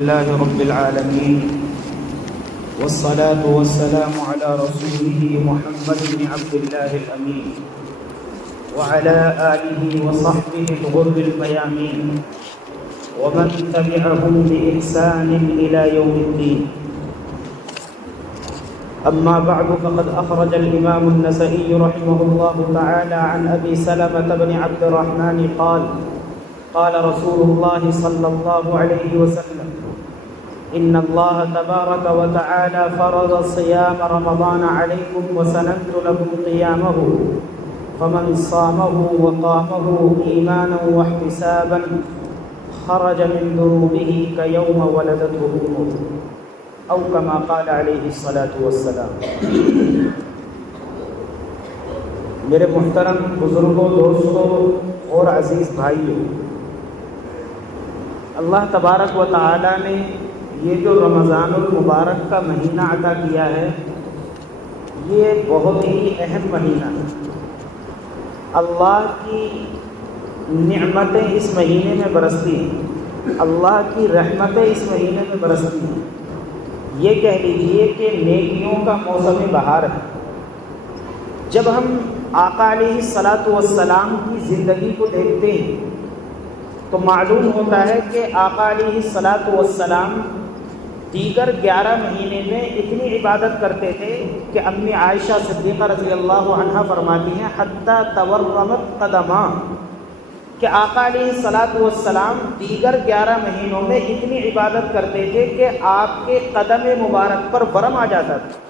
لله رب العالمين والصلاة والسلام على رسوله محمد بن عبد الله الأمين وعلى آله وصحبه الغر الميامين ومن تبعهم بإحسان إلى يوم الدين. أما بعد فقد أخرج الإمام النسائي رحمه الله تعالى عن أبي سلمة بن عبد الرحمن قال رسول الله صلى الله عليه وسلم: إن الله تبارك وتعالى فرض صيام رمضان عليكم وسننت لكم قيامه فمن صامه وقامه إيمانا واحتسابا خرج من ذنوبه كيوم ولدته أمه أو كما قال عليه الصلاة والسلام. میرے محترم بزرگوں، دوستوں اور عزیز بھائیوں، اللہ تبارک و تعالی نے یہ جو رمضان المبارک کا مہینہ عطا کیا ہے، یہ بہت ہی اہم مہینہ ہے. اللہ کی نعمتیں اس مہینے میں برستی ہیں، اللہ کی رحمتیں اس مہینے میں برستی ہیں. یہ کہہ لیجئے کہ نیکیوں کا موسم بہار ہے. جب ہم آقا علیہ الصلاۃ والسلام کی زندگی کو دیکھتے ہیں تو معلوم ہوتا ہے کہ آقا علیہ الصلاۃ والسلام دیگر 11 مہینے میں اتنی عبادت کرتے تھے کہ امی عائشہ صدیقہ رضی اللہ عنہا فرماتی ہیں حتیٰ تورمت قدماں، کہ آقا علیہ الصلاۃ والسلام دیگر 11 مہینوں میں اتنی عبادت کرتے تھے کہ آپ کے قدم مبارک پر ورم آ جاتا تھا.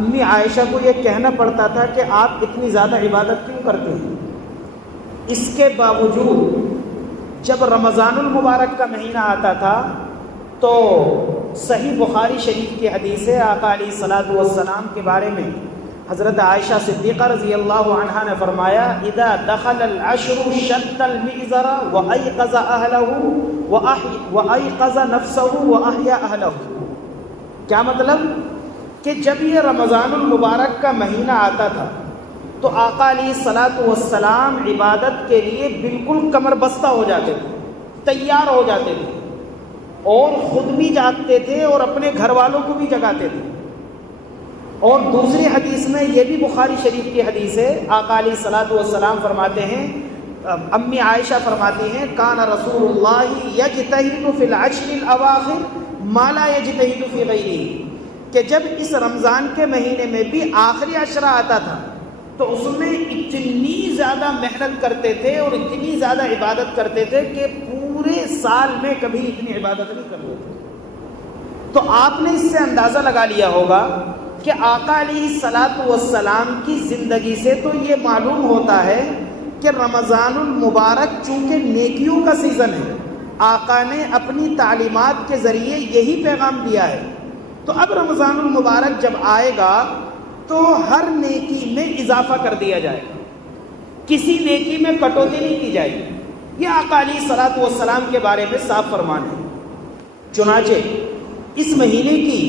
امی عائشہ کو یہ کہنا پڑتا تھا کہ آپ اتنی زیادہ عبادت کیوں کرتے ہیں. اس کے باوجود جب رمضان المبارک کا مہینہ آتا تھا تو صحیح بخاری شریف کی حدیث ہے، آقا علیہ الصلاۃ والسلام کے بارے میں حضرت عائشہ صدیقہ رضی اللہ عنہا نے فرمایا: اذا دخل العشر شد المئزر وایقظ اہلہ وایقظ نفسہ واحیا اہلہ. کیا مطلب؟ کہ جب یہ رمضان المبارک کا مہینہ آتا تھا تو آقا علیہ الصلاۃ والسلام عبادت کے لیے بالکل کمر بستہ ہو جاتے تھے، تیار ہو جاتے تھے، اور خود بھی جاگتے تھے اور اپنے گھر والوں کو بھی جگاتے تھے. اور دوسری حدیث میں، یہ بھی بخاری شریف کی حدیث ہے، آقا علیہ الصلاۃ والسلام فرماتے ہیں، امی عائشہ فرماتی ہیں: کان رسول اللہ یجتہد فی العشر الاواخر ما لا یجتہد فی غیرہ، کہ جب اس رمضان کے مہینے میں بھی آخری عشرہ آتا تھا تو اس میں اتنی زیادہ محنت کرتے تھے اور اتنی زیادہ عبادت کرتے تھے کہ پورے سال میں کبھی اتنی عبادت نہیں کرتے تھے. تو آپ نے اس سے اندازہ لگا لیا ہوگا کہ آقا علیہ الصلاۃ والسلام کی زندگی سے تو یہ معلوم ہوتا ہے کہ رمضان المبارک چونکہ نیکیوں کا سیزن ہے، آقا نے اپنی تعلیمات کے ذریعے یہی پیغام دیا ہے. تو اب رمضان المبارک جب آئے گا تو ہر نیکی میں اضافہ کر دیا جائے گا، کسی نیکی میں کٹوتی نہیں کی جائے گی. یہ آقا علیہ الصلاۃ والسلام کے بارے میں صاف فرمان ہے. چنانچہ اس مہینے کی،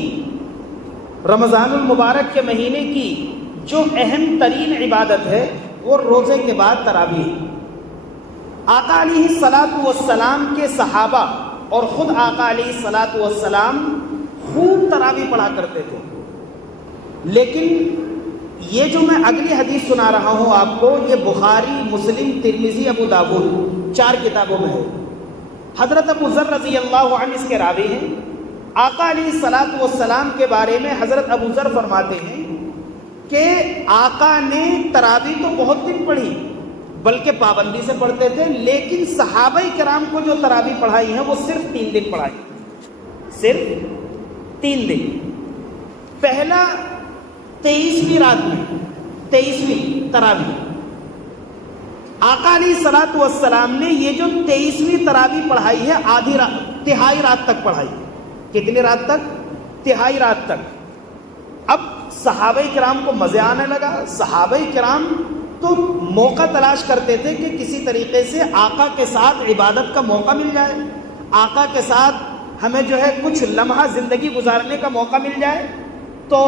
رمضان المبارک کے مہینے کی جو اہم ترین عبادت ہے وہ روزے کے بعد تراویح. آقا علیہ الصلاۃ والسلام کے صحابہ اور خود آقا علیہ الصلاۃ والسلام خوب تراویح پڑھا کرتے تھے. لیکن یہ جو میں اگلی حدیث سنا رہا ہوں آپ کو، یہ بخاری، مسلم، ترمذی، ابو داؤد 4 کتابوں میں ہے. حضرت ابو ذر رضی اللہ عنہ اس کے راوی ہیں. آقا علیہ الصلاۃ والسلام کے بارے میں حضرت ابو ذر فرماتے ہیں کہ آقا نے تراویح تو بہت دن پڑھی، بلکہ پابندی سے پڑھتے تھے، لیکن صحابہ کرام کو جو تراویح پڑھائی ہیں وہ صرف 3 دن پڑھائی، صرف 3 دن. پہلا 23ویں رات میں، 23ویں تراویح، آقا علیہ الصلاۃ والسلام نے یہ جو 23ویں تراویح پڑھائی ہے آدھی رات، تہائی رات تک پڑھائی. کتنی رات تک؟ تہائی رات تک. اب صحابہ کرام کو مزے آنے لگا. صحابہ کرام تو موقع تلاش کرتے تھے کہ کسی طریقے سے آقا کے ساتھ عبادت کا موقع مل جائے، آقا کے ساتھ ہمیں جو ہے کچھ لمحہ زندگی گزارنے کا موقع مل جائے. تو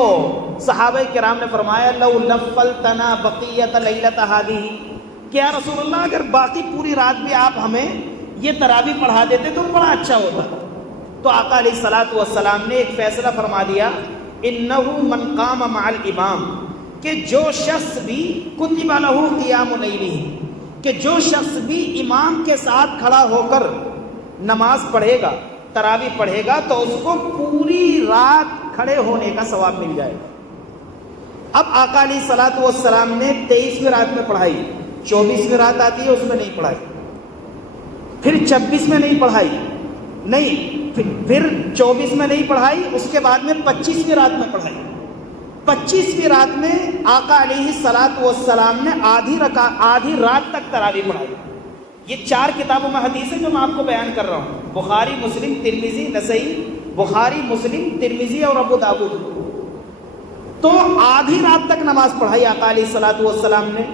صحابہ کرام نے فرمایا: لو لفلتنا بقیۃ لیلۃ ہذہ، کہ یا رسول اللہ اگر باقی پوری رات بھی آپ ہمیں یہ تراویح پڑھا دیتے تو بڑا اچھا ہوتا. تو آقا علیہ الصلوۃ والسلام نے ایک فیصلہ فرما دیا، انہ من قام مع الامام، کہ جو شخص بھی کتب لہ قیام لیلہ، کہ جو شخص بھی امام کے ساتھ کھڑا ہو کر نماز پڑھے گا، تراویح پڑھے گا، تو اس کو پوری رات کھڑے ہونے کا ثواب مل جائے گا۔ اب آقا علیہ الصلوۃ والسلام نے 23ویں رات میں پڑھائی، 24ویں رات آتی ہے اس میں نہیں پڑھائی، پھر 26 میں نہیں پڑھائی، پھر 24 میں نہیں پڑھائی، اس کے بعد میں 25ویں رات میں پڑھائی۔ 25ویں رات میں آقا علیہ الصلوۃ والسلام نے آدھی رات تک تراویح پڑھائی۔ یہ 4 کتابوں میں حدیث ہے جو میں آپ کو بیان کر رہا ہوں، بخاری، مسلم، ترمذی، نسائی، بخاری، مسلم، ترمذی اور ابو داؤد۔ تو آدھی رات تک نماز پڑھائی آقا علیہ الصلوۃ والسلام نے۔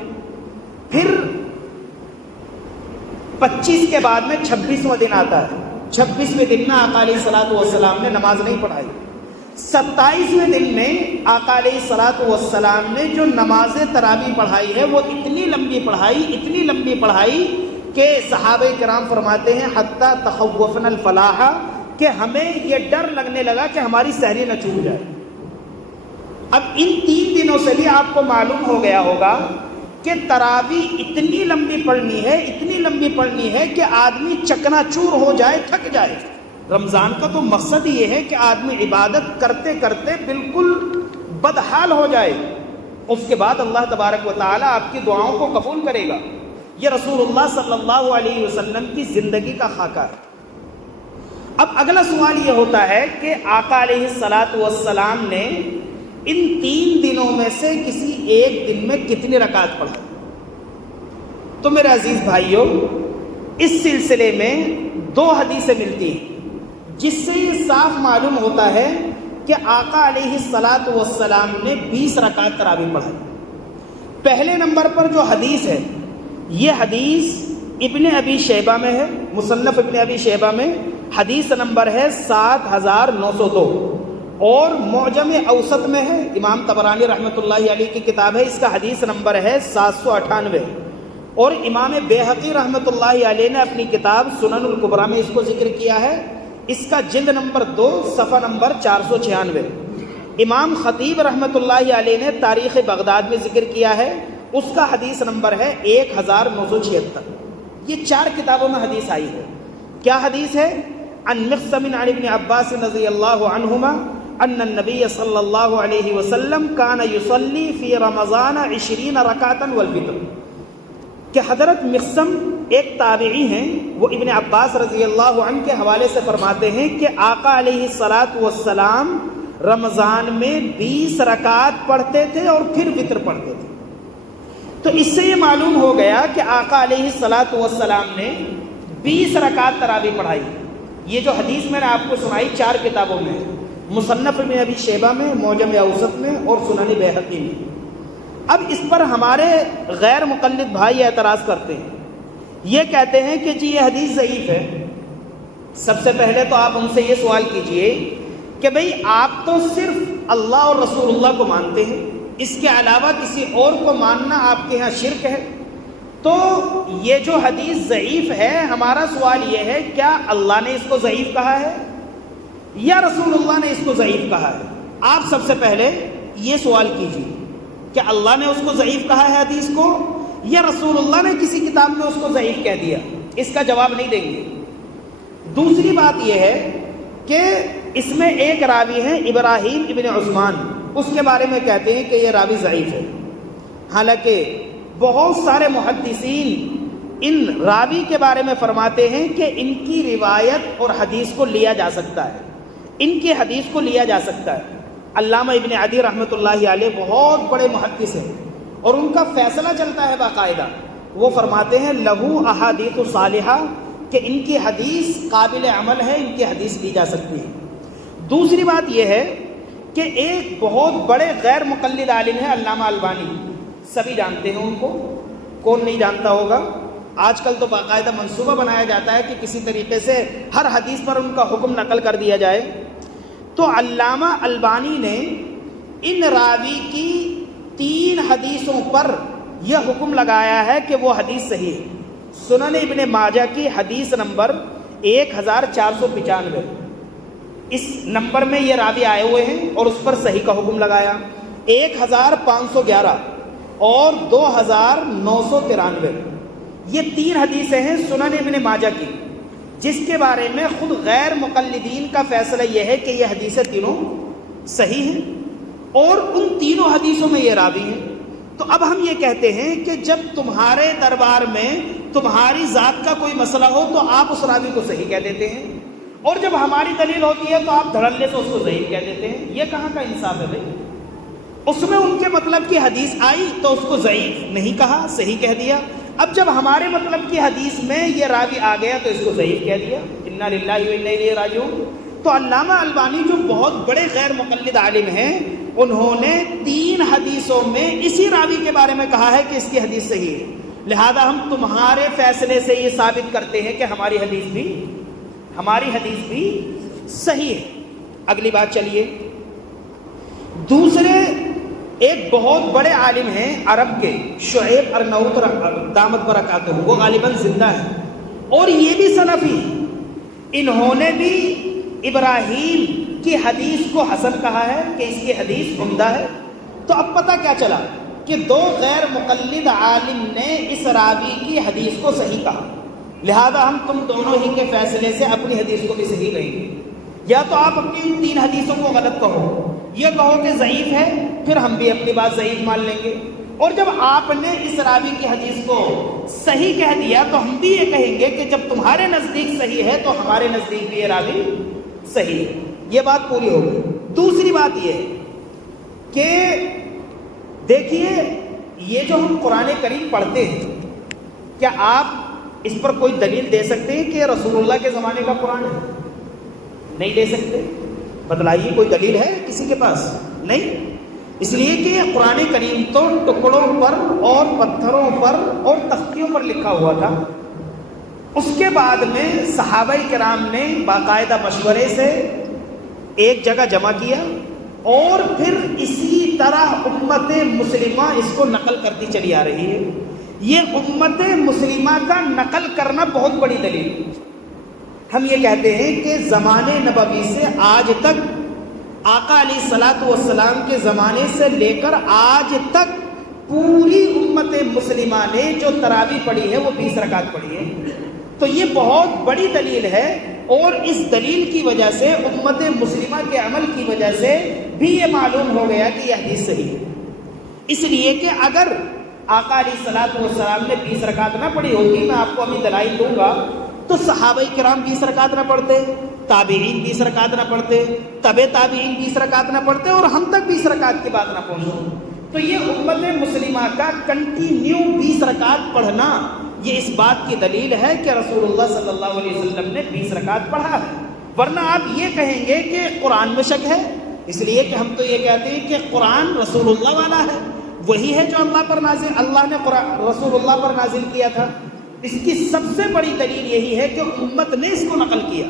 پھر 25 کے بعد میں 26واں دن آتا ہے، 26ویں دن میں آقا علیہ الصلوۃ والسلام نے نماز نہیں پڑھائی۔ 27ویں دن میں آقا علیہ الصلوۃ والسلام نے جو نماز تراویح پڑھائی ہے وہ اتنی لمبی پڑھائی کہ صحابہ کرام فرماتے ہیں حتی تخوفنا الفلاح، کہ ہمیں یہ ڈر لگنے لگا کہ ہماری سحری نہ چھوٹ جائے۔ اب ان 3 دنوں سے بھی آپ کو معلوم ہو گیا ہوگا کہ تراویح اتنی لمبی پڑھنی ہے کہ آدمی چکنا چور ہو جائے، تھک جائے۔ رمضان کا تو مقصد یہ ہے کہ آدمی عبادت کرتے کرتے بالکل بدحال ہو جائے، اس کے بعد اللہ تبارک و تعالی آپ کی دعاؤں کو قبول کرے گا۔ یہ رسول اللہ صلی اللہ علیہ وسلم کی زندگی کا خاکہ ہے۔ اب اگلا سوال یہ ہوتا ہے کہ آقا علیہ الصلوۃ والسلام نے ان 3 دنوں میں سے کسی ایک دن میں کتنی رکعت پڑھائی؟ تو میرے عزیز بھائیوں، اس سلسلے میں 2 حدیثیں ملتی ہیں جس سے یہ صاف معلوم ہوتا ہے کہ آقا علیہ الصلوۃ والسلام نے 20 رکعت تراویح پڑھائی۔ پہلے نمبر پر جو حدیث ہے، یہ حدیث ابن ابی شیبہ میں ہے، مصنف ابن ابی شیبہ میں حدیث نمبر ہے 7902، اور معجم اوسط میں ہے، امام طبرانی رحمۃ اللہ علیہ کی کتاب ہے، اس کا حدیث نمبر ہے 798، اور امام بیہقی رحمۃ اللہ علیہ نے اپنی کتاب سنن الکبریٰ میں اس کو ذکر کیا ہے، اس کا جلد نمبر 2 صفحہ نمبر 496۔ امام خطیب رحمۃ اللہ علیہ نے تاریخ بغداد میں ذکر کیا ہے، اس کا حدیث نمبر ہے 1976۔ یہ 4 کتابوں میں حدیث آئی ہے۔ کیا حدیث ہے؟ عن مقسم عن ابن عباس رضی اللہ عنہما ان النبی صلی اللہ علیہ وسلم کان یصلی فی رمضان 20 رکعتا والوتر، کہ حضرت مقسم ایک تابعی ہیں، وہ ابن عباس رضی اللہ عنہ کے حوالے سے فرماتے ہیں کہ آقا علیہ الصلوۃ والسلام رمضان میں 20 رکعت پڑھتے تھے اور پھر وتر پڑھتے تھے۔ تو اس سے یہ معلوم ہو گیا کہ آقا علیہ الصلوۃ والسلام نے 20 رکعت تراویح پڑھائی۔ یہ جو حدیث میں نے آپ کو سنائی 4 کتابوں میں، مصنف میں ابی شیبہ میں، معجم اوسط میں اور سنن بیہقی میں۔ اب اس پر ہمارے غیر مقلد بھائی اعتراض کرتے ہیں، یہ کہتے ہیں کہ جی یہ حدیث ضعیف ہے۔ سب سے پہلے تو آپ ان سے یہ سوال کیجئے کہ بھئی آپ تو صرف اللہ اور رسول اللہ کو مانتے ہیں، اس کے علاوہ کسی اور کو ماننا آپ کے ہاں شرک ہے، تو یہ جو حدیث ضعیف ہے، ہمارا سوال یہ ہے کیا اللہ نے اس کو ضعیف کہا ہے یا رسول اللہ نے اس کو ضعیف کہا ہے؟ آپ سب سے پہلے یہ سوال کیجئے کہ اللہ نے اس کو ضعیف کہا ہے حدیث کو، یا رسول اللہ نے کسی کتاب میں اس کو ضعیف کہہ دیا؟ اس کا جواب نہیں دیں گے۔ دوسری بات یہ ہے کہ اس میں ایک راوی ہے ابراہیم ابن عثمان، اس کے بارے میں کہتے ہیں کہ یہ راوی ضعیف ہے، حالانکہ بہت سارے محدثین ان راوی کے بارے میں فرماتے ہیں کہ ان کی روایت اور حدیث کو لیا جا سکتا ہے، ان کی حدیث کو لیا جا سکتا ہے۔ علامہ ابن عدی رحمۃ اللہ علیہ بہت بڑے محدث ہیں، اور ان کا فیصلہ چلتا ہے باقاعدہ، وہ فرماتے ہیں لہو احادیث صالحہ، کہ ان کی حدیث قابل عمل ہے، ان کی حدیث لی جا سکتی ہے۔ دوسری بات یہ ہے کہ ایک بہت بڑے غیر مقلد عالم ہے علامہ البانی، سبھی جانتے ہیں ان کو، کون نہیں جانتا ہوگا؟ آج کل تو باقاعدہ منصوبہ بنایا جاتا ہے کہ کسی طریقے سے ہر حدیث پر ان کا حکم نقل کر دیا جائے۔ تو علامہ البانی نے ان راوی کی 3 حدیثوں پر یہ حکم لگایا ہے کہ وہ حدیث صحیح ہے۔ سنن ابن ماجہ کی حدیث نمبر 1495، اس نمبر میں یہ راوی آئے ہوئے ہیں اور اس پر صحیح کا حکم لگایا. 1511 اور 2993 یہ 3 حدیثیں ہیں سنن ابن ماجہ کی، جس کے بارے میں خود غیر مقلدین کا فیصلہ یہ ہے کہ یہ حدیثیں تینوں صحیح ہیں اور ان تینوں حدیثوں میں یہ راوی ہیں. تو اب ہم یہ کہتے ہیں کہ جب تمہارے دربار میں تمہاری ذات کا کوئی مسئلہ ہو تو آپ اس راوی کو صحیح کہہ دیتے ہیں، اور جب ہماری دلیل ہوتی ہے تو آپ دھڑلے سے اس کو ضعیف کہہ دیتے ہیں. یہ کہاں کا انصاف ہے بھائی؟ اس میں ان کے مطلب کی حدیث آئی تو اس کو ضعیف نہیں کہا، صحیح کہہ دیا. اب جب ہمارے مطلب کی حدیث میں یہ راوی آ گیا تو اس کو ضعیف کہہ دیا. انا للہ و انا الیہ راجعون. تو علامہ البانی جو بہت بڑے غیر مقلد عالم ہیں، انہوں نے 3 حدیثوں میں اسی راوی کے بارے میں کہا ہے کہ اس کی حدیث صحیح ہے. لہذا ہم تمہارے فیصلے سے یہ ثابت کرتے ہیں کہ ہماری حدیث بھی صحیح ہے. اگلی بات چلیے، دوسرے ایک بہت بڑے عالم ہیں عرب کے، شعیب ارناؤت دامت برکاتہ، وہ غالباً زندہ ہیں اور یہ بھی سلفی ہیں. انہوں نے بھی ابراہیم کی حدیث کو حسن کہا ہے کہ اس کی حدیث عمدہ ہے. تو اب پتہ کیا چلا کہ 2 غیر مقلد عالم نے اس راوی کی حدیث کو صحیح کہا. لہذا ہم تم دونوں ہی کے فیصلے سے اپنی حدیث کو بھی صحیح کہیں گے. یا تو آپ اپنی ان 3 حدیثوں کو غلط کہو، یہ کہو کہ ضعیف ہے، پھر ہم بھی اپنی بات ضعیف مان لیں گے. اور جب آپ نے اس راوی کی حدیث کو صحیح کہہ دیا تو ہم بھی یہ کہیں گے کہ جب تمہارے نزدیک صحیح ہے تو ہمارے نزدیک بھی یہ راوی صحیح ہے. یہ بات پوری ہو گئی. دوسری بات یہ ہے کہ دیکھیے، یہ جو ہم قرآن کریم پڑھتے ہیں، کیا آپ اس پر کوئی دلیل دے سکتے ہیں کہ رسول اللہ کے زمانے کا قرآن ہے؟ نہیں دے سکتے. بتلائیے، کوئی دلیل ہے کسی کے پاس؟ نہیں. اس لیے کہ یہ قرآن کریم تو ٹکڑوں پر اور پتھروں پر اور تختیوں پر لکھا ہوا تھا. اس کے بعد میں صحابہ کرام نے باقاعدہ مشورے سے ایک جگہ جمع کیا اور پھر اسی طرح امت مسلمہ اس کو نقل کرتی چلی آ رہی ہے. یہ امت مسلمہ کا نقل کرنا بہت بڑی دلیل. ہم یہ کہتے ہیں کہ زمانے نبوی سے آج تک، آقا علیہ الصلوۃ والسلام کے زمانے سے لے کر آج تک پوری امت مسلمہ نے جو تراویح پڑھی ہے وہ 20 رکعت پڑھی ہے. تو یہ بہت بڑی دلیل ہے، اور اس دلیل کی وجہ سے امت مسلمہ کے عمل کی وجہ سے بھی یہ معلوم ہو گیا کہ یہ حدیث صحیح ہے. اس لیے کہ اگر آقا علیہ الصلوۃ والسلام نے 20 رکعت نہ پڑھی ہوتی، میں آپ کو ابھی دلائل دوں گا، تو صحابہ کرام 20 رکعت نہ پڑھتے، تابعین 20 رکعت نہ پڑھتے، تبع تابعین 20 رکعت نہ پڑھتے، اور ہم تک 20 رکعت کی بات نہ پہنچتی. تو یہ امت مسلمہ کا کنٹینیو 20 رکعت پڑھنا یہ اس بات کی دلیل ہے کہ رسول اللہ صلی اللہ علیہ وسلم نے 20 رکعت پڑھا ہے. ورنہ آپ یہ کہیں گے کہ قرآن میں شک ہے. اس لیے کہ ہم تو یہ کہتے ہیں کہ قرآن رسول اللہ والا ہے، وہی ہے جو اللہ نے رسول اللہ پر نازل کیا تھا. اس کی سب سے بڑی دلیل یہی ہے کہ امت نے اس کو نقل کیا.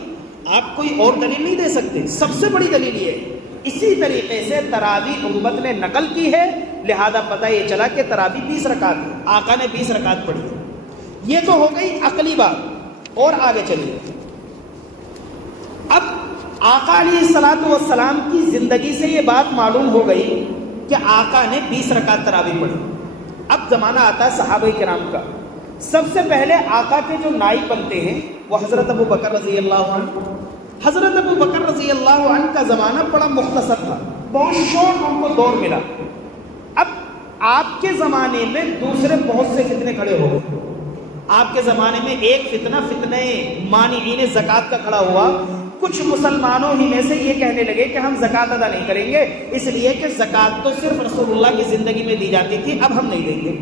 آپ کوئی اور دلیل نہیں دے سکتے. سب سے بڑی دلیل یہ ہے. اسی طریقے سے تراویح امت نے نقل کی ہے، لہذا پتہ یہ چلا کہ تراویح 20 رکعت ہے، آقا نے 20 رکعت پڑھی ہے. یہ تو ہو گئی عقلی بات. اور آگے چلیے. اب آقا علیہ الصلوۃ والسلام کی زندگی سے یہ بات معلوم ہو گئی کہ آقا نے 20 رکعت تراویح پڑھی. اب زمانہ آتا ہے صحابہ کرام کا. سب سے پہلے آقا کے جو نائب بنتے ہیں وہ حضرت ابو بکر رضی اللہ عنہ. حضرت ابو بکر رضی اللہ عنہ کا زمانہ بڑا مختصر تھا، بہت شورٹ ان کو دور ملا. اب آپ کے زمانے میں دوسرے بہت سے فتنے کھڑے ہو گئے. آپ کے زمانے میں ایک فتنہ مانعین زکوٰۃ کا کھڑا ہوا. کچھ مسلمانوں ہی میں سے یہ کہنے لگے کہ ہم زکوٰۃ ادا نہیں کریں گے، اس لیے کہ زکوٰۃ تو صرف رسول اللہ کی زندگی میں دی جاتی تھی، اب ہم نہیں دیں گے.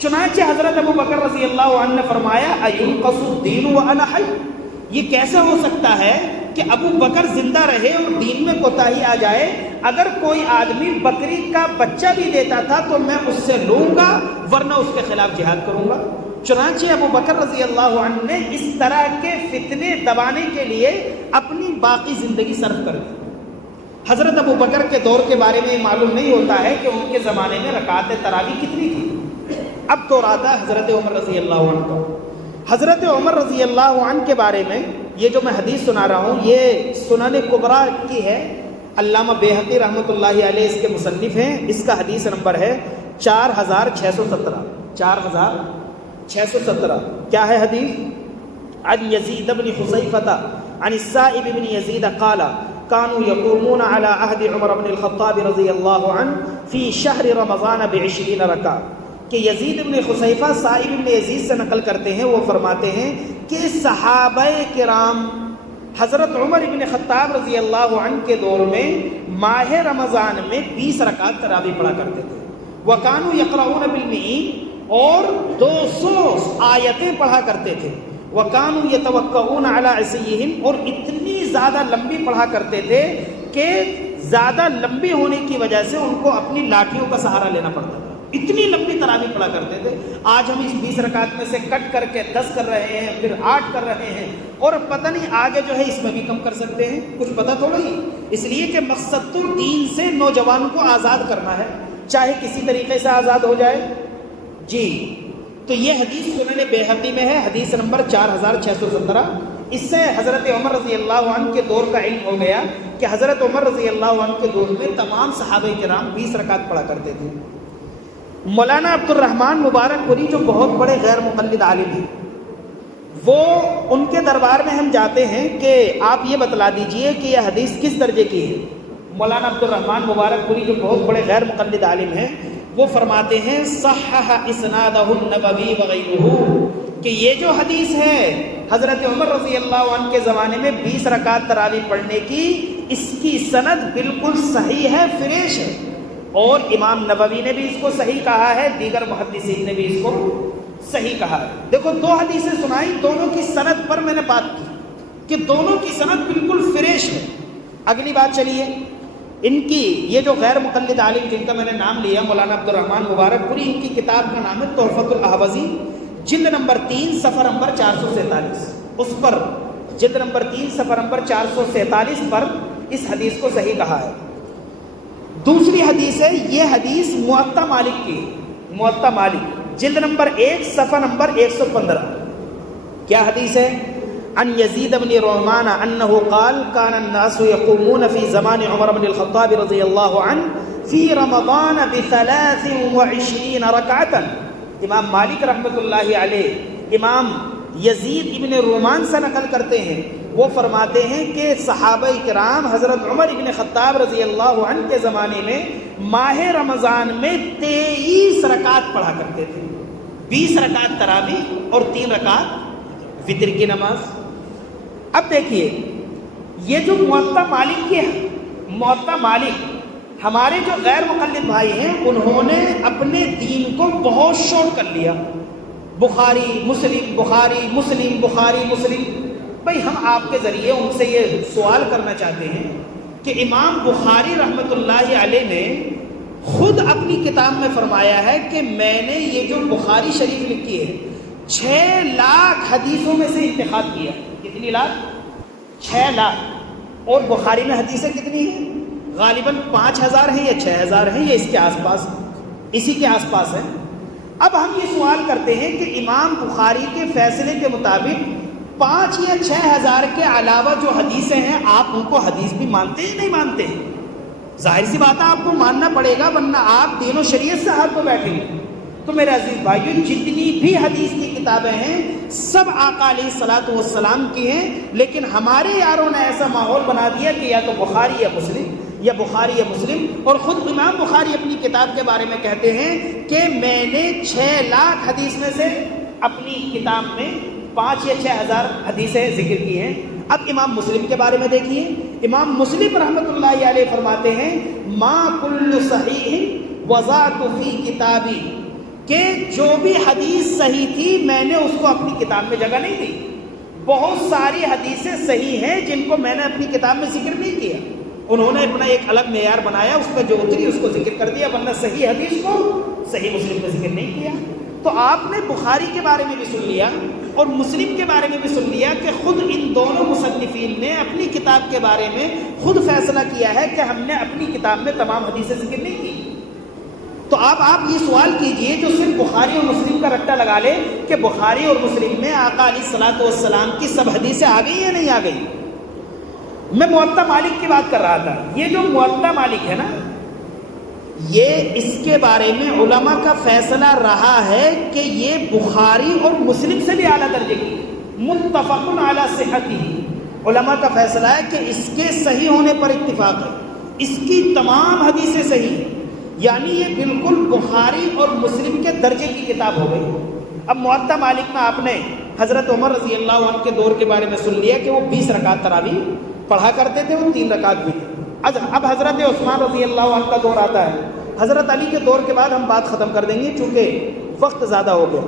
چنانچہ حضرت ابو بکر رضی اللہ عنہ نے فرمایا اَيُنْقَصُ الدِّينُ وَأَنَا حَيٌّ. یہ کیسے ہو سکتا ہے کہ ابو بکر زندہ رہے اور دین میں کوتاہی آ جائے؟ اگر کوئی آدمی بکری کا بچہ بھی دیتا تھا تو میں اس سے لوں گا، ورنہ اس کے خلاف جہاد کروں گا. چنانچہ ابو بکر رضی اللہ عنہ نے اس طرح کے فتنے دبانے کے لیے اپنی باقی زندگی صرف کر دی. حضرت ابو بکر کے دور کے بارے میں معلوم نہیں ہوتا ہے کہ ان کے زمانے میں رکعت تراویح کتنی تھی. اب تو آتا ہے حضرت عمر رضی اللہ عنہ کا. حضرت عمر رضی اللہ عنہ کے بارے میں یہ جو میں حدیث سنا رہا ہوں یہ سنن کبریٰ کی ہے، علامہ بیہقی رحمۃ اللہ علیہ اس کے مصنف ہیں، اس کا حدیث نمبر ہے 4617 4617۔ کیا ہے حدیث؟ عن یزید بن حذیفہ عن السائب بن یزید قال كانوا يقومون على عهد عمر بن الخطاب رضی اللہ عنہ فی شہر رمضان ب20 رکعہ، کہ یزید بن حذیفہ سائب بن یزید سے نقل کرتے ہیں، وہ فرماتے ہیں کہ صحابہ کرام حضرت عمر بن خطاب رضی اللہ عنہ کے دور میں ماہ رمضان میں 20 رکعت تراویح پڑھا کرتے تھے۔ وَكَانُوا يَقْرَؤُونَ بِالْمِئِينَ، اور 200 آیتیں پڑھا کرتے تھے۔ وَكَانُوا يَتَوَكَّؤُونَ عَلَىٰ عِصِيِّهِمْ، اور اتنی زیادہ لمبی پڑھا کرتے تھے کہ زیادہ لمبی ہونے کی وجہ سے ان کو اپنی لاٹھیوں کا سہارا لینا پڑتا تھا، اتنی لمبی تراویح پڑھا کرتے تھے۔ آج ہم اس 20 رکعت میں سے کٹ کر کے 10 کر رہے ہیں، پھر 8 کر رہے ہیں، اور پتہ نہیں آگے جو ہے اس میں بھی کم کر سکتے ہیں، کچھ پتہ تھوڑا ہی۔ اس لیے کہ مقصد تو دین سے نوجوان کو آزاد کرنا ہے، چاہے کسی طریقے سے آزاد ہو جائے جی۔ تو یہ حدیث سنن بیہقی میں ہے، حدیث نمبر 4617۔ اس سے حضرت عمر رضی اللہ عنہ کے دور کا علم ہو گیا کہ حضرت عمر رضی اللہ عنہ کے دور میں تمام صحابہ کرام 20 رکعت پڑھا کرتے تھے۔ مولانا عبد الرحمن مبارک پوری جو بہت بڑے غیر مقلد عالم ہیں، وہ ان کے دربار میں ہم جاتے ہیں کہ آپ یہ بتلا دیجئے کہ یہ حدیث کس درجے کی ہے۔ مولانا عبد الرحمن مبارک پوری جو بہت بڑے غیر مقلد عالم ہیں، وہ فرماتے ہیں صحح اسنادہ النبوی وغیرہ، کہ یہ جو حدیث ہے حضرت عمر رضی اللہ عنہ کے زمانے میں 20 رکعت تراویح پڑھنے کی، اس کی سند بالکل صحیح ہے، فریش ہے، اور امام نبوی نے بھی اس کو صحیح کہا ہے، دیگر محدثین نے بھی اس کو صحیح کہا ہے۔ دیکھو دو حدیثیں سنائی، دونوں کی سند پر میں نے بات کی کہ دونوں کی سند بالکل فریش ہے۔ اگلی بات چلیے، ان کی یہ جو غیر مقلد عالم جن کا میں نے نام لیا مولانا عبد الرحمن مبارک پوری، ان کی کتاب کا نام ہے تحفۃ الاحوذی، جلد نمبر 3 صفحہ نمبر 447، اس پر جلد نمبر 3 صفحہ نمبر 447 پر اس حدیث کو صحیح کہا ہے۔ دوسری حدیث ہے، یہ حدیث موطا مالک کی، موطا مالک جلد نمبر 1 صفحہ نمبر 115۔ کیا حدیث ہے؟ عن یزید بن رومان انہ قال کان الناس یقومون فی زمان عمر بن الخطاب رضی اللہ عنہ فی رمضان ب23 رکعتا۔ امام مالک رحمۃ اللہ علیہ امام یزید ابن رومان سے نقل کرتے ہیں، وہ فرماتے ہیں کہ صحابہ کرام حضرت عمر ابن خطاب رضی اللہ عنہ کے زمانے میں ماہ رمضان میں 23 رکعت پڑھا کرتے تھے، 20 رکعت تراویح اور 3 رکعت وتر کی نماز۔ اب دیکھیے یہ جو موطا مالک کی ہے، موطا مالک ہمارے جو غیر مقلد بھائی ہیں انہوں نے اپنے دین کو بہت شارٹ کر لیا، بخاری مسلم بخاری مسلم بخاری مسلم۔ بھائی ہم آپ کے ذریعے ان سے یہ سوال کرنا چاہتے ہیں کہ امام بخاری رحمۃ اللہ علیہ نے خود اپنی کتاب میں فرمایا ہے کہ میں نے یہ جو بخاری شریف لکھی ہے 6 لاکھ حدیثوں میں سے انتخاب کیا۔ کتنی لاکھ؟ 6 لاکھ۔ اور بخاری میں حدیثیں کتنی ہیں؟ غالباً 5000 ہیں یا 6000 ہیں یا اس کے آس پاس، اسی کے آس پاس ہیں۔ اب ہم یہ سوال کرتے ہیں کہ امام بخاری کے فیصلے کے مطابق 5 یا 6000 کے علاوہ جو حدیثیں ہیں آپ ان کو حدیث بھی مانتے ہیں نہیں مانتے ہیں؟ ظاہر سی بات ہے آپ کو ماننا پڑے گا، ورنہ آپ دین و شریعت سے ہاتھ پہ بیٹھیں گے۔ تو میرے عزیز بھائیو، جتنی بھی حدیث کی کتابیں ہیں سب آقا علیہ الصلوۃ والسلام کی ہیں، لیکن ہمارے یاروں نے ایسا ماحول بنا دیا کہ یا تو بخاری یا مسلم، یا بخاری یا مسلم۔ اور خود امام بخاری اپنی کتاب کے بارے میں کہتے ہیں کہ میں نے 6 لاکھ حدیث میں سے اپنی کتاب میں 5 یا 6000 حدیثیں ذکر کی ہیں۔ اب امام مسلم کے بارے میں دیکھیے، امام مسلم رحمۃ اللہ علیہ فرماتے ہیں ما کل صحیح وضعت فی کتابی، کہ جو بھی حدیث صحیح تھی میں نے اس کو اپنی کتاب میں جگہ نہیں دی۔ بہت ساری حدیثیں صحیح ہیں جن کو میں نے اپنی کتاب میں ذکر نہیں کیا، انہوں نے اپنا ایک الگ معیار بنایا، اس پہ جو اتری اس کو ذکر کر دیا، ورنہ صحیح حدیث کو صحیح مسلم میں ذکر نہیں کیا۔ تو آپ نے بخاری کے بارے میں بھی سن لیا اور مسلم کے بارے میں بھی سن لیا کہ خود ان دونوں مصنفین نے اپنی کتاب کے بارے میں خود فیصلہ کیا ہے کہ ہم نے اپنی کتاب میں تمام حدیثیں ذکر نہیں کی۔ تو آپ یہ سوال کیجئے جو صرف بخاری اور مسلم کا رٹا لگا لے کہ بخاری اور مسلم میں آقا علیہ الصلوۃ والسلام کی سب حدیثیں آ گئی یا نہیں آ گئی. میں موطا مالک کی بات کر رہا تھا. یہ جو موطا مالک ہے نا، یہ اس کے بارے میں علماء کا فیصلہ رہا ہے کہ یہ بخاری اور مسلم سے بھی اعلیٰ درجے کی، متفق علی صحتہ. علماء کا فیصلہ ہے کہ اس کے صحیح ہونے پر اتفاق ہے، اس کی تمام حدیثیں صحیح ہیں، یعنی یہ بالکل بخاری اور مسلم کے درجے کی کتاب ہو گئی. اب موطا مالک میں آپ نے حضرت عمر رضی اللہ عنہ کے دور کے بارے میں سن لیا کہ وہ 20 رکعت تراویح پڑھا کرتے تھے، وہ 3 رکعت بھی تھی. اب حضرت عثمان رضی اللہ عنہ کا دور آتا ہے. حضرت علی کے دور کے بعد ہم بات ختم کر دیں گے چونکہ وقت زیادہ ہو گیا.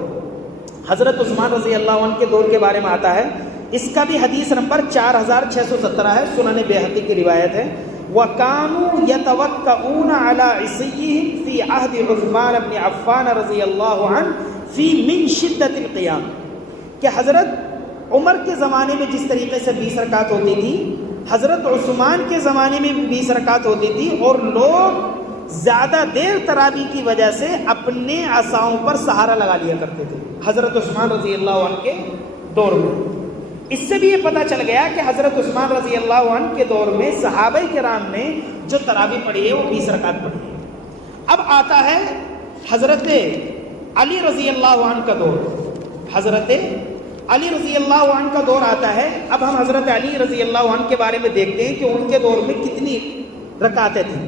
حضرت عثمان رضی اللہ عنہ کے دور کے بارے میں آتا ہے، اس کا بھی حدیث نمبر 4617 ہے، سنن بیہقی کی روایت ہے. وَكَانُوا يَتَوَكَّئُونَ عَلَىٰ عِصِيِّهِمْ فِي عَهْدِ عثمان بن عفان رضی اللہ عنہ فی من شدت القیام. کہ حضرت عمر کے زمانے میں جس طریقے سے 20 رکعت ہوتی تھی، حضرت عثمان کے زمانے میں بھی 20 رکعت ہوتی تھی، اور لوگ زیادہ دیر تراویح کی وجہ سے اپنے عصاؤں پر سہارا لگا لیا کرتے تھے حضرت عثمان رضی اللہ عنہ کے دور میں. اس سے بھی یہ پتہ چل گیا کہ حضرت عثمان رضی اللہ عنہ کے دور میں صحابہ کرام نے جو تراویح پڑھی ہے وہ 20 رکعت پڑھی ہے. اب آتا ہے حضرت علی رضی اللہ عنہ کا دور. حضرت علی رضی اللہ عنہ کا دور آتا ہے. اب ہم حضرت علی رضی اللہ عنہ کے بارے میں دیکھتے ہیں کہ ان کے دور میں کتنی رکعتیں تھیں.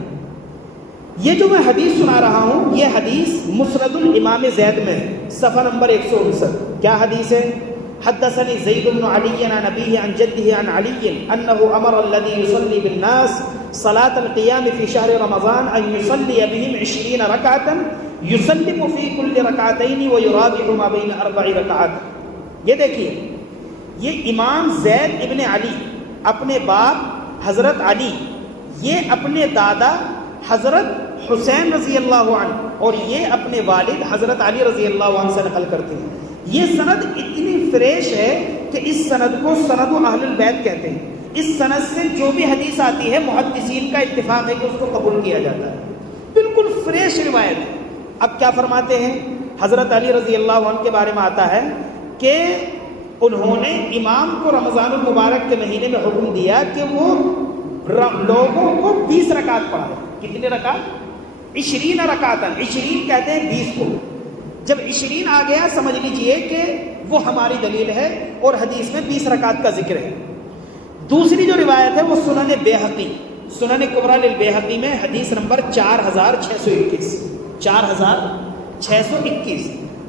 یہ جو میں حدیث سنا رہا ہوں یہ حدیث مسند الامام زید میں ہے، صفحہ نمبر 159. کیا حدیث ہے؟ حدثني زید بن علی عن ابیہ عن جدہ عن علی انه امر الذي يصلي بالناس صلاة القيام في شهر رمضان ان يصلي بهم 20 ركعة يسلم في كل ركعتين ويراوح ما بين 4 ركعات. یہ دیکھیے، یہ امام زید ابن علی اپنے باپ حضرت علی، یہ اپنے دادا حضرت حسین رضی اللہ عنہ اور یہ اپنے والد حضرت علی رضی اللہ عنہ سے نقل کرتے ہیں. یہ سند اتنی فریش ہے کہ اس سند کو سند اہل البیت کہتے ہیں. اس سند سے جو بھی حدیث آتی ہے محدثین کا اتفاق ہے کہ اس کو قبول کیا جاتا ہے. بالکل فریش روایت ہے. اب کیا فرماتے ہیں؟ حضرت علی رضی اللہ عنہ کے بارے میں آتا ہے کہ انہوں نے امام کو رمضان المبارک کے مہینے میں حکم دیا کہ وہ لوگوں کو 20 رکعت پڑھائے. کتنے رکعت؟ 20 رکعت. 20 کہتے ہیں 20 کو. جب 20 آ گیا سمجھ لیجئے کہ وہ ہماری دلیل ہے اور حدیث میں 20 رکعت کا ذکر ہے. دوسری جو روایت ہے وہ سنن بیہقی، سنن کبریٰ للبیہقی میں حدیث نمبر 4621 4621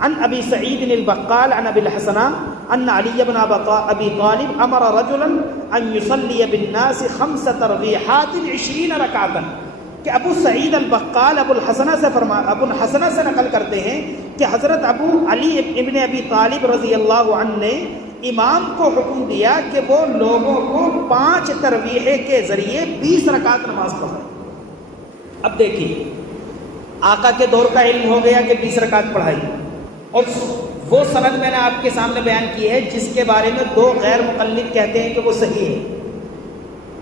عن ابی سعید البقال عن ابی الحسن ان علی بن ابی طالب امر رجلا ان يصلي بالناس 5 تراویحات 20 رکعتا. کہ ابو سعید البقال ابو الحسنہ سے نقل کرتے ہیں کہ حضرت ابو علی ابن ابی طالب رضی اللہ عنہ نے امام کو حکم دیا کہ وہ لوگوں کو 5 تراویح کے ذریعے 20 رکعت نماز پڑھائے. اب دیکھیے، آقا کے دور کا علم ہو گیا کہ 20 رکعت پڑھائی، اور وہ سند میں نے آپ کے سامنے بیان کی ہے جس کے بارے میں 2 غیر مقلد کہتے ہیں کہ وہ صحیح ہے.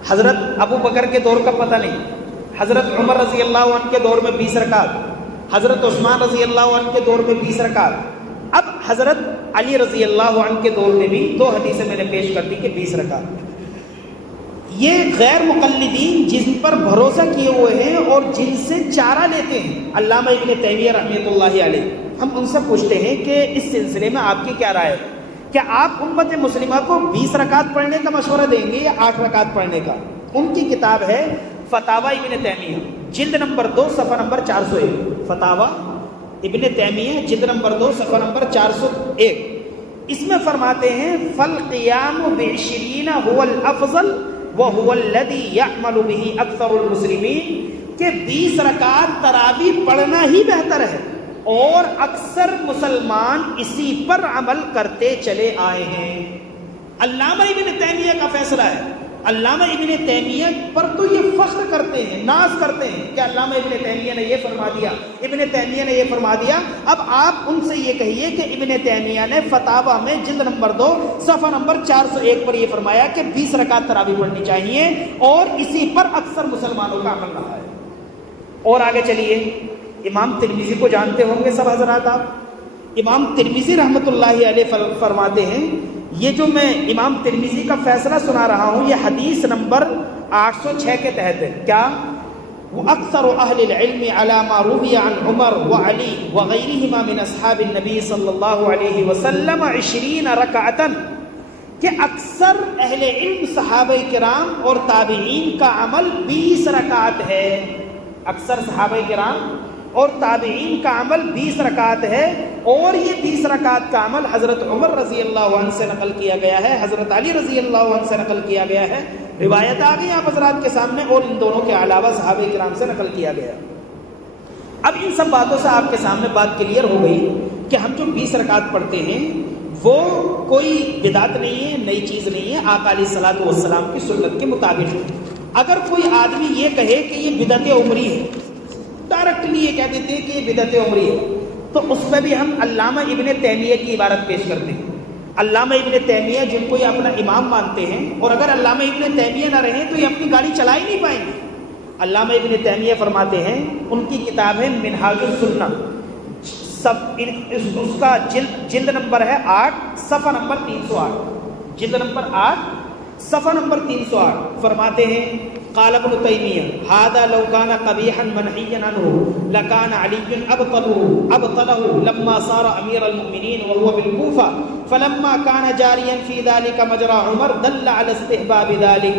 حضرت ابو بکر کے دور کا پتہ نہیں، حضرت عمر رضی اللہ عنہ کے دور میں 20 رکعت، حضرت عثمان رضی اللہ عنہ کے دور میں 20 رکعت. اب حضرت علی رضی اللہ عنہ کے دور میں بھی 2 حدیثیں میں نے پیش کر دی کہ 20 رکعت. یہ غیر مقلدین جن پر بھروسہ کیے ہوئے ہیں اور جن سے چارہ لیتے ہیں، علامہ ابن تیمیہ رحمۃ اللہ علیہ، ہم ان سے پوچھتے ہیں کہ اس سلسلے میں آپ کی کیا رائے ہے؟ کیا آپ امت مسلمہ کو 20 رکعت پڑھنے کا مشورہ دیں گے یا 8 رکعت پڑھنے کا؟ ان کی کتاب ہے فتاوی ابن تیمیہ، جلد نمبر 2 صفحہ نمبر 401. فتاوی ابن تیمیہ جلد نمبر 2 صفحہ نمبر 401. اس میں فرماتے ہیں فالقیام ب20 هو الافضل وهو الذي يعمل به اکثر المسلمین، کہ 20 رکعت تراویح پڑھنا ہی بہتر ہے اور اکثر مسلمان اسی پر عمل کرتے چلے آئے ہیں. علامہ ابن تیمیہ کا فیصلہ ہے. علامہ ابن تیمیہ پر تو یہ فخر کرتے ہیں، ناز کرتے ہیں کہ علامہ ابن تیمیہ نے یہ فرما دیا، ابن تیمیہ نے یہ فرما دیا. اب آپ ان سے یہ کہیے کہ ابن تیمیہ نے فتاوی میں جلد نمبر 2 صفحہ نمبر 401 پر یہ فرمایا کہ 20 رکعت تراویح پڑھنی چاہیے اور اسی پر اکثر مسلمانوں کا عمل رہا ہے. اور آگے چلیے، امام ترمذی کو جانتے ہوں گے سب حضرات آپ. امام ترمذی رحمۃ اللہ علیہ فرماتے ہیں، یہ جو میں امام ترمذی کا فیصلہ سنا رہا ہوں یہ حدیث نمبر 806 کے تحت ہے. کیا؟ وَأَكْثَرُ أَهْلِ الْعِلْمِ عَلَى مَا رُوِيَ عَنْ عُمَرَ وَعَلِيٍّ وَغَيْرِهِمَا مِنْ أَصْحَابِ النَّبِيِّ صلی اللہ علیہ وسلم 20 رکعۃ، کہ اکثر اہل علم صحابہ کرام اور تابعین کا عمل 20 رکعت ہے. اکثر صحابہ کرام اور تابعین کا عمل 20 رکعت ہے، اور یہ 20 رکعت کا عمل حضرت عمر رضی اللہ عنہ سے نقل کیا گیا ہے، حضرت علی رضی اللہ عنہ سے نقل کیا گیا ہے. روایت آ گئی آپ حضرات کے سامنے، اور ان دونوں کے علاوہ صحابہ کرام سے نقل کیا گیا. اب ان سب باتوں سے آپ کے سامنے بات کلیئر ہو گئی کہ ہم جو 20 رکعت پڑھتے ہیں وہ کوئی بدعت نہیں ہے، نئی چیز نہیں ہے، آقا علیہ الصلوۃ والسلام کی سنت کے مطابق ہے. اگر کوئی آدمی یہ کہے کہ یہ بدعت عمری ہے، ڈائریکٹلی یہ کہہ دیتے ہیں کہ یہ بدعت عمری ہے، تو اس پہ بھی ہم علامہ ابن تیمیہ کی عبارت پیش کرتے ہیں. علامہ ابن تیمیہ جن کو یہ اپنا امام مانتے ہیں، اور اگر علامہ ابن تیمیہ نہ رہیں تو یہ اپنی گاڑی چلا ہی نہیں پائیں گے. علامہ ابن تیمیہ فرماتے ہیں، ان کی کتاب ہے منہاج السنہ، اس کا جلد نمبر ہے 8 صفحہ نمبر 308، جلد نمبر 8 صفحہ نمبر 308. فرماتے ہیں قال ابن تیمیہ هذا لو كان قبيحا منهيا عنه لكان علي ابطله لما صار امير المؤمنين وهو بالكوفة فلما كان جاريا في ذلك مجرى عمر دل على استحباب ذلك.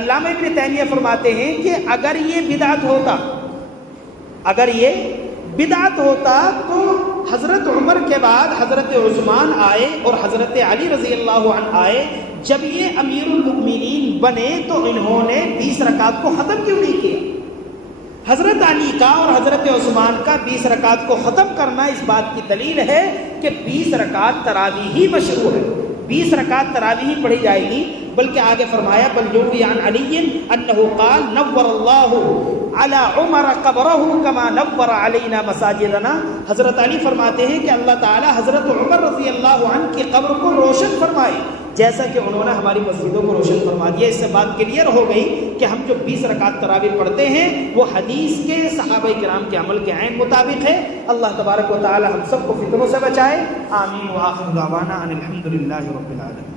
علامہ ابن تیمیہ فرماتے ہیں کہ اگر یہ بدعت ہوتا تو حضرت عمر کے بعد حضرت عثمان آئے اور حضرت علی رضی اللہ عنہ آئے. جب یہ امیر المؤمنین بنے تو انہوں نے 20 رکعت کو ختم کیوں نہیں کیا؟ حضرت علی کا اور حضرت عثمان کا 20 رکعت کو ختم کرنا اس بات کی دلیل ہے کہ 20 رکعت تراویح ہی مشروع ہے، 20 رکعت تراویح پڑھی جائے گی. بلکہ آگے فرمایا بل یروی عن علی انہ قال نور اللہ علی عمر قبرہ کما نور علینا مساجدنا. حضرت علی فرماتے ہیں کہ اللہ تعالی حضرت عمر رضی اللہ عنہ کی قبر کو روشن فرمائے جیسا کہ انہوں نے ہماری مسجدوں کو روشن فرما دیا. اس سے بات کلیئر ہو گئی کہ ہم جو 20 رکعت تراویح پڑھتے ہیں وہ حدیث کے صحابہ کرام کے عمل کے عین مطابق ہے. اللہ تبارک و تعالی ہم سب کو فتنوں سے بچائے. آمین. وآخر دعوانا ان الحمد للہ رب العالمین.